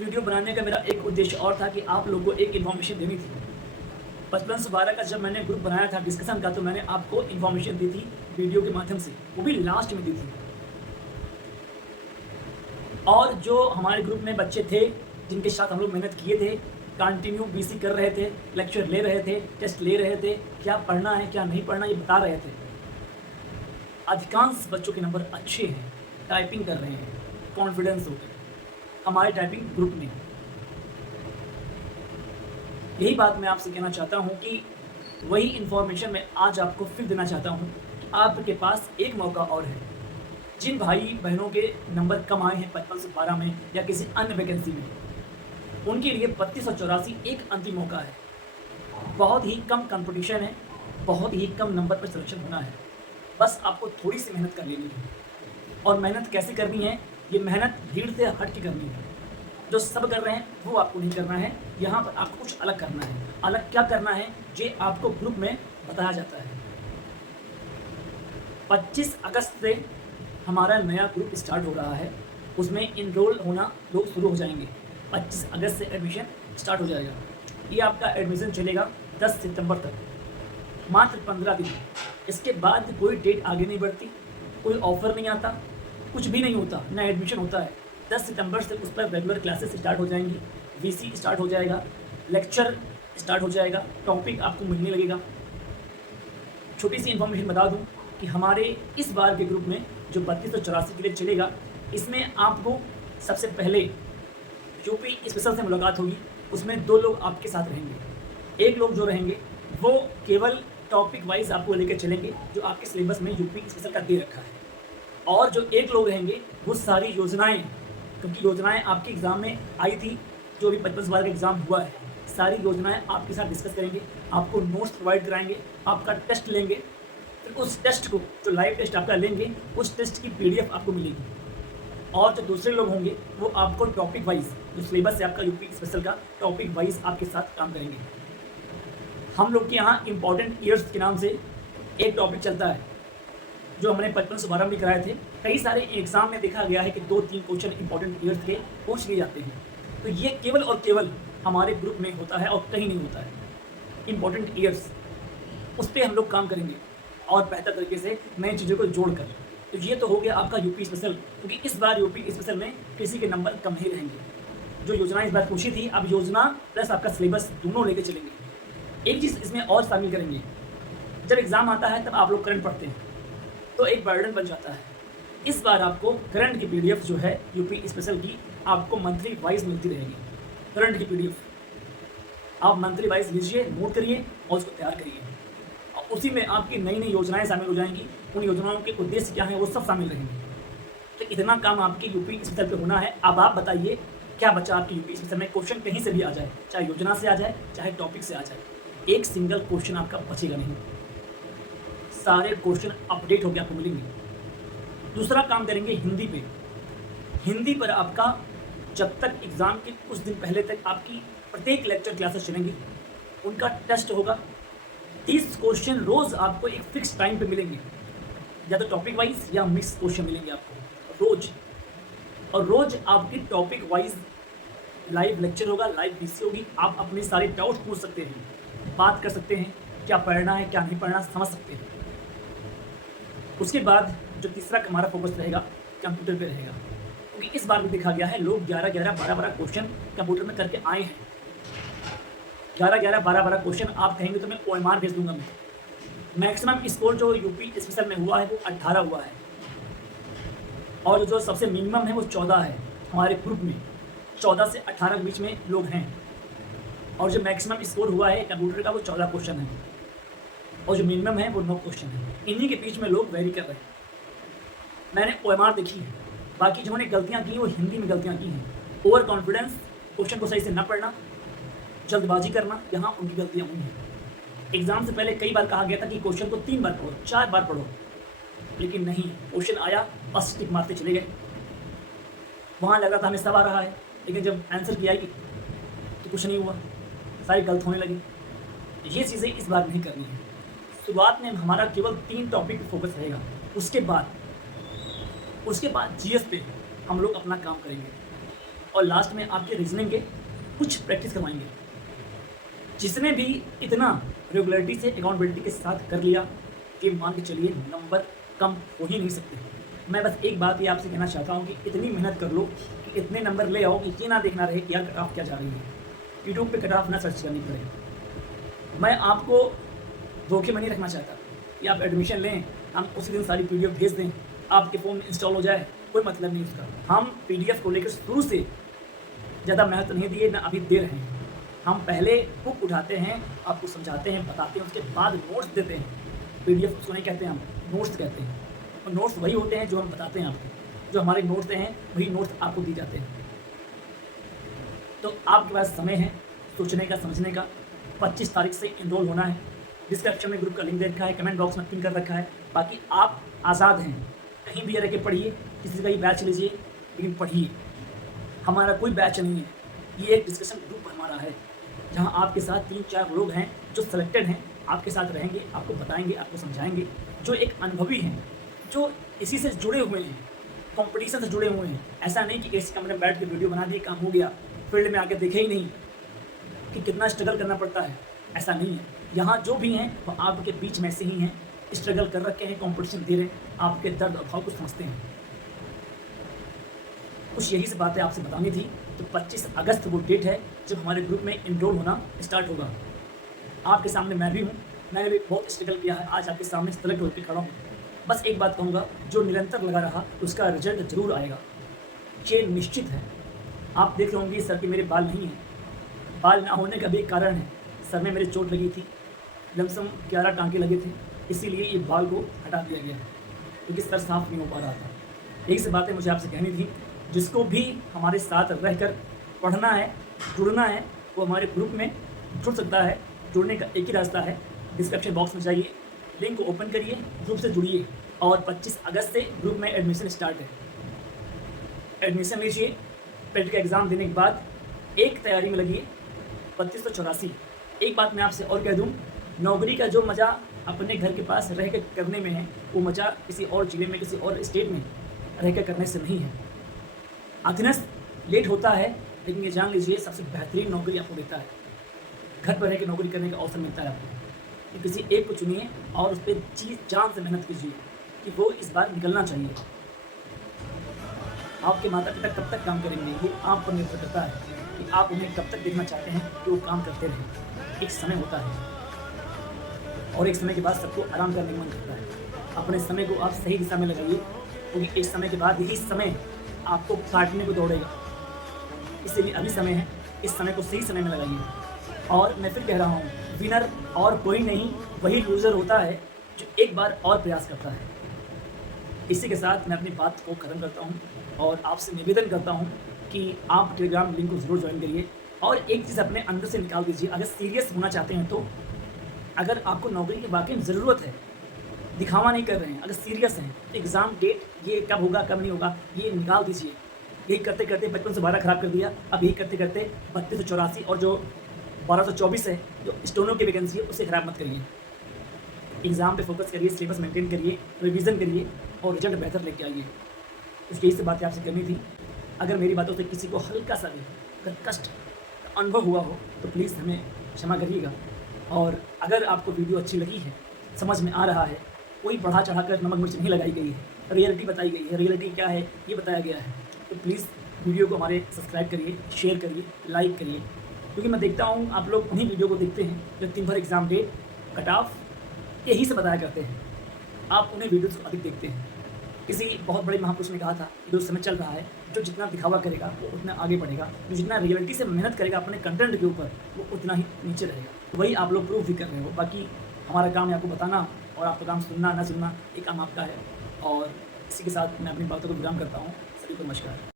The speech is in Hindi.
वीडियो बनाने का मेरा एक उद्देश्य और था कि आप लोगों को एक इन्फॉर्मेशन देनी थी। 55 से 12 का जब मैंने ग्रुप बनाया था डिस्कशन का, तो मैंने आपको इन्फॉर्मेशन दी थी वीडियो के माध्यम से, वो भी लास्ट में दी थी। और जो हमारे ग्रुप में बच्चे थे जिनके साथ हम लोग मेहनत किए थे, कंटिन्यू बीसी कर रहे थे, लेक्चर ले रहे थे, टेस्ट ले रहे थे, क्या पढ़ना है क्या नहीं पढ़ना ये बता रहे थे, अधिकांश बच्चों के नंबर अच्छे हैं, टाइपिंग कर रहे हैं, कॉन्फिडेंस हो गए हमारे टाइपिंग ग्रुप में। यही बात मैं आपसे कहना चाहता हूँ कि वही इन्फॉर्मेशन मैं आज आपको फिर देना चाहता हूँ कि आपके पास एक मौका और है। जिन भाई बहनों के नंबर कम आए हैं 55 से 12 में या किसी अन्य वैकेंसी में, उनके लिए 3284 एक अंतिम मौका है। बहुत ही कम कंपटीशन है, बहुत ही कम नंबर पर सिलेक्शन होना है। बस आपको थोड़ी सी मेहनत कर लेनी है। और मेहनत कैसे करनी है? ये मेहनत भीड़ से हट के करनी है। जो सब कर रहे हैं वो आपको नहीं करना है, यहाँ पर आपको कुछ अलग करना है। अलग क्या करना है ये आपको ग्रुप में बताया जाता है। 25 अगस्त से हमारा नया ग्रुप स्टार्ट हो रहा है, उसमें इनरोल होना लोग शुरू हो जाएंगे। 25 अगस्त से एडमिशन स्टार्ट हो जाएगा। ये आपका एडमिशन चलेगा 10 सितंबर तक, मात्र 15 दिन। इसके बाद कोई डेट आगे नहीं बढ़ती, कोई ऑफर नहीं आता, कुछ भी नहीं होता, ना एडमिशन होता है। 10 सितंबर से उस पर रेगुलर क्लासेस स्टार्ट हो जाएंगी, वीसी स्टार्ट हो जाएगा, लेक्चर स्टार्ट हो जाएगा, टॉपिक आपको मिलने लगेगा। छोटी सी इन्फॉर्मेशन बता दूं कि हमारे इस बार के ग्रुप में जो 3284 के लिए चलेगा, इसमें आपको सबसे पहले यूपी स्पेशल से मुलाकात होगी। उसमें 2 लोग आपके साथ रहेंगे। एक लोग जो रहेंगे वो केवल टॉपिक वाइज आपको लेकर चलेंगे जो आपके सिलेबस में यूपी स्पेशल का दे रखा है। और जो एक लोग रहेंगे वो सारी योजनाएं, क्योंकि योजनाएं आपके एग्ज़ाम में आई थी, जो अभी 55 बार का एग्ज़ाम हुआ है, सारी योजनाएं आपके साथ डिस्कस करेंगे, आपको नोट्स प्रोवाइड कराएंगे, आपका टेस्ट लेंगे। फिर उस टेस्ट को, जो लाइव टेस्ट आपका लेंगे, उस टेस्ट की PDF आपको मिलेगी। और जो दूसरे लोग होंगे वो आपको टॉपिक वाइज, जो सिलेबस है आपका यूपी स्पेशल का, टॉपिक वाइज आपके साथ काम करेंगे। हम लोग के यहाँ इम्पॉर्टेंट ईयर्स के नाम से एक टॉपिक चलता है जो हमने 55 से 12 में कराए थे। कई सारे एग्जाम में देखा गया है कि 2-3 क्वेश्चन इंपॉर्टेंट ईयर्स के पूछ लिए जाते हैं। तो ये केवल और केवल हमारे ग्रुप में होता है और कहीं नहीं होता है। इंपॉर्टेंट ईयर्स, उस पर हम लोग काम करेंगे और बेहतर तरीके से नई चीज़ों को जोड़ कर। तो ये तो हो गया आपका यूपी स्पेशल, क्योंकि इस बार यूपी स्पेशल में किसी के नंबर कम ही रहेंगे। जो योजना इस बार पूछी थी, अब योजना प्लस आपका सिलेबस दोनों लेके चलेंगे। एक चीज़ इसमें और शामिल करेंगे, जब एग्ज़ाम आता है तब आप लोग करंट पढ़ते हैं तो एक बर्डन बन जाता है। इस बार आपको करंट की PDF जो है यूपी स्पेशल की, आपको मंथली वाइज मिलती रहेगी। करंट की PDF आप मंथली वाइज लीजिए, नोट करिए और उसको तैयार करिए। और उसी में आपकी नई नई योजनाएं शामिल हो जाएंगी। उन योजनाओं के उद्देश्य क्या हैं वो सब शामिल रहेंगे। तो इतना काम आपके यूपी स्पेशल पे होना है। अब आप बताइए क्या बचा आपके यूपी स्पेशल में? क्वेश्चन कहीं से भी आ जाए, चाहे योजना से आ जाए, चाहे टॉपिक से आ जाए, एक सिंगल क्वेश्चन आपका बचेगा नहीं। सारे क्वेश्चन अपडेट होकर आपको मिलेंगे। दूसरा काम करेंगे हिंदी पे। हिंदी पर आपका जब तक एग्ज़ाम के कुछ दिन पहले तक आपकी प्रत्येक लेक्चर क्लासेस चलेंगी, उनका टेस्ट होगा। 30 क्वेश्चन रोज़ आपको एक फिक्स टाइम पे मिलेंगे, या तो टॉपिक वाइज या मिक्स क्वेश्चन मिलेंगे आपको रोज़। और रोज़ आपकी टॉपिक वाइज लाइव लेक्चर होगा, लाइव PC होगी। आप अपने सारे डाउट्स पूछ सकते हैं, बात कर सकते हैं, क्या पढ़ना है क्या नहीं पढ़ना समझ सकते हैं। उसके बाद जो तीसरा हमारा फोकस रहेगा कंप्यूटर पे रहेगा, क्योंकि इस बार भी देखा गया है लोग 11-11, 12-12 क्वेश्चन कंप्यूटर में करके आए हैं। 11-11, 12-12 क्वेश्चन आप कहेंगे तो मैं OMR भेज दूंगा। मैं मैक्सिमम स्कोर जो यूपी स्पेशल में हुआ है वो 18 हुआ है, और जो सबसे मिनिमम है वो 14 है। हमारे ग्रुप में 14 से 18 के बीच में लोग हैं, और जो मैक्सिमम स्कोर हुआ है कंप्यूटर का वो 14 क्वेश्चन है, और जो मिनिमम है वो 9 क्वेश्चन है। इन्हीं के बीच में लोग वेरी कर रहे हैं। मैंने OMR देखी है, बाकी जिन्होंने गलतियां की वो हिंदी में गलतियां की हैं। ओवर कॉन्फिडेंस, क्वेश्चन को सही से न पढ़ना, जल्दबाजी करना, यहाँ उनकी गलतियाँ हुई हैं। एग्ज़ाम से पहले कई बार कहा गया था कि क्वेश्चन को 3 बार पढ़ो, 4 बार पढ़ो, लेकिन नहीं, क्वेश्चन आया बस टिक मारते चले गए। वहाँ लग रहा था हमें सब आ रहा है, लेकिन जब आंसर किया तो कुछ नहीं हुआ, सारी गलत होने लगी। ये चीज़ें इस बार नहीं करनी है। शुरुआत में हमारा केवल 3 टॉपिक पे फोकस रहेगा। उसके बाद GS पे हम लोग अपना काम करेंगे। और लास्ट में आपके रीजनिंग के कुछ प्रैक्टिस करवाएंगे। जिसने भी इतना रेगुलरिटी से अकाउंटेबिलिटी के साथ कर लिया कि मान के चलिए नंबर कम हो ही नहीं सकते। मैं बस एक बात ये आपसे कहना चाहता हूँ कि इतनी मेहनत कर लो कि इतने नंबर ले आओ कि ये ना देखना रहे कि यार कट ऑफ क्या जा रही है, यूट्यूब पे कट ऑफ ना सर्च करनी पड़े। मैं आपको धोखे में नहीं रखना चाहता कि आप एडमिशन लें, हम उसी दिन सारी PDF भेज दें, आपके फ़ोन में इंस्टॉल हो जाए, कोई मतलब नहीं उसका। हम PDF को लेकर शुरू से ज़्यादा मेहनत नहीं दिए, ना अभी दे रहे हैं। हम पहले बुक उठाते हैं, आपको समझाते हैं, बताते हैं, उसके बाद नोट्स देते हैं। PDF उसको नहीं कहते, हम नोट्स कहते हैं। और नोट्स वही होते हैं जो हम बताते हैं आपको, जो हमारे नोट्स हैं वही नोट्स आपको दिए जाते हैं। तो आपके पास समय है सोचने का, समझने का। 25 तारीख से इनरोल होना है। डिस्क्रिप्शन में ग्रुप का लिंक दे रखा है, कमेंट बॉक्स में पिन कर रखा है। बाकी आप आज़ाद हैं, कहीं भी रह के पढ़िए, किसी का ही बैच लीजिए, लेकिन पढ़िए। हमारा कोई बैच नहीं है, ये एक डिस्कशन ग्रुप हमारा है जहाँ आपके साथ 3-4 लोग हैं जो सिलेक्टेड हैं, आपके साथ रहेंगे, आपको बताएंगे, आपको समझाएंगे, जो एक अनुभवी हैं, जो इसी से जुड़े हुए हैं, कंपटीशन से जुड़े हुए हैं। ऐसा नहीं कि किसी कमरे में बैठ के वीडियो बना दिए, काम हो गया, फील्ड में आके देखे ही नहीं कि कितना स्ट्रगल करना पड़ता है। ऐसा नहीं है। यहाँ जो भी हैं वो आपके बीच में से ही हैं, स्ट्रगल कर रखे हैं, कंपटीशन दे रहे हैं, आपके दर्द और भाव को समझते हैं। कुछ यही से बातें आपसे बतानी थी। तो 25 अगस्त वो डेट है जब हमारे ग्रुप में इनरोल होना स्टार्ट होगा। आपके सामने मैं भी हूँ, मैंने भी बहुत स्ट्रगल किया है, आज आपके सामने सेलेक्ट होकर खड़ा हूँ। बस एक बात कहूँगा, जो निरंतर लगा रहा उसका रिजल्ट ज़रूर आएगा, ये निश्चित है। आप देख रहे होंगे सर के मेरे बाल नहीं हैं। बाल ना होने का भी एक कारण है, सर में मेरी चोट लगी थी, लमसम 11 टाँके लगे थे, इसीलिए ये बाल को हटा दिया गया क्योंकि सर साफ नहीं हो पा रहा था। यही से बातें मुझे आपसे कहनी थी। जिसको भी हमारे साथ रहकर पढ़ना है, जुड़ना है, वो हमारे ग्रुप में जुड़ सकता है। जुड़ने का एक ही रास्ता है, डिस्क्रिप्शन बॉक्स में जाइए, लिंक को ओपन करिए, ग्रुप से जुड़िए। और 25 अगस्त से ग्रुप में एडमिशन स्टार्ट है। एडमिशन लीजिए, पेट का एग्ज़ाम देने के बाद एक तैयारी में लगिए, 3284। एक बात मैं आपसे और कह दूं, नौकरी का जो मज़ा अपने घर के पास रह कर करने में है, वो मज़ा किसी और ज़िले में, किसी और स्टेट में रह कर करने से नहीं है। अथनस लेट होता है, लेकिन ये जान लीजिए सबसे बेहतरीन नौकरी आपको देता है। घर पर रह के नौकरी करने का अवसर मिलता है आपको। तो किसी एक को चुनिए और उस पर जी जान से मेहनत कीजिए कि वो इस बार निकलना चाहिए। आपके माता पिता कब तक काम करेंगे, ये आप पर निर्भर करता है कि आप उन्हें कब तक देखना चाहते हैं कि वो काम करते रहें। एक समय होता है और एक समय के बाद सबको आराम करने का मन करता है। अपने समय को आप सही दिशा में लगाइए, क्योंकि एक समय के बाद यही समय आपको काटने को दौड़ेगा। इसलिए अभी समय है, इस समय को सही समय में लगाइए। और मैं फिर कह रहा हूँ, विनर और कोई नहीं, वही लूज़र होता है जो एक बार और प्रयास करता है। इसी के साथ मैं अपनी बात को ख़त्म करता हूँ और आपसे निवेदन करता हूँ कि आप टेलीग्राम लिंक को ज़रूर ज्वाइन करिए और एक चीज़ अपने अंदर से निकाल दीजिए। अगर सीरियस होना चाहते हैं तो, अगर आपको नौकरी की वाकई में ज़रूरत है, दिखावा नहीं कर रहे हैं, अगर सीरियस हैं, एग्ज़ाम डेट ये कब होगा कब नहीं होगा ये निकाल दीजिए। यही करते करते बचपन से 12 ख़राब कर दिया, अब यही करते करते 3284 और जो 1224 है, जो स्टोनों की वैकेंसी है, उसे ख़राब मत करिए। एग्ज़ाम पे फोकस करिए, सिलेबस मेंटेन करिए, रिवीजन करिए और रिजल्ट बेहतर लेके आइए। इसकी यही से बातें आपसे करनी थी। अगर मेरी बातों से किसी को हल्का सा भी अगर कष्ट का अनुभव हुआ हो तो प्लीज़ हमें क्षमा करिएगा। और अगर आपको वीडियो अच्छी लगी है, समझ में आ रहा है, कोई बढ़ा चढ़ा कर नमक मिर्च नहीं लगाई गई है, रियलिटी बताई गई है, रियलिटी क्या है ये बताया गया है, तो प्लीज़ वीडियो को हमारे सब्सक्राइब करिए, शेयर करिए, लाइक करिए। क्योंकि मैं देखता हूँ आप लोग उन्हीं वीडियो को देखते हैं जो दिन भर एग्ज़ाम डेट, कट ऑफ यही से बताया करते हैं। आप उन्हें वीडियोज़ को अधिक देखते हैं। किसी बहुत बड़े महापुरुष ने कहा था, जो समय चल रहा है, जो जितना दिखावा करेगा वो उतना आगे बढ़ेगा, जो जितना रियलिटी से मेहनत करेगा अपने कंटेंट के ऊपर वो उतना ही नीचे रहेगा। वही आप लोग प्रूव भी कर रहे हो। बाकी हमारा काम है आपको बताना और आपका काम सुनना ना सुनना, ये काम आपका है। और इसी के साथ मैं अपनी बातों को विराम करता हूँ। सभी को नमस्कार।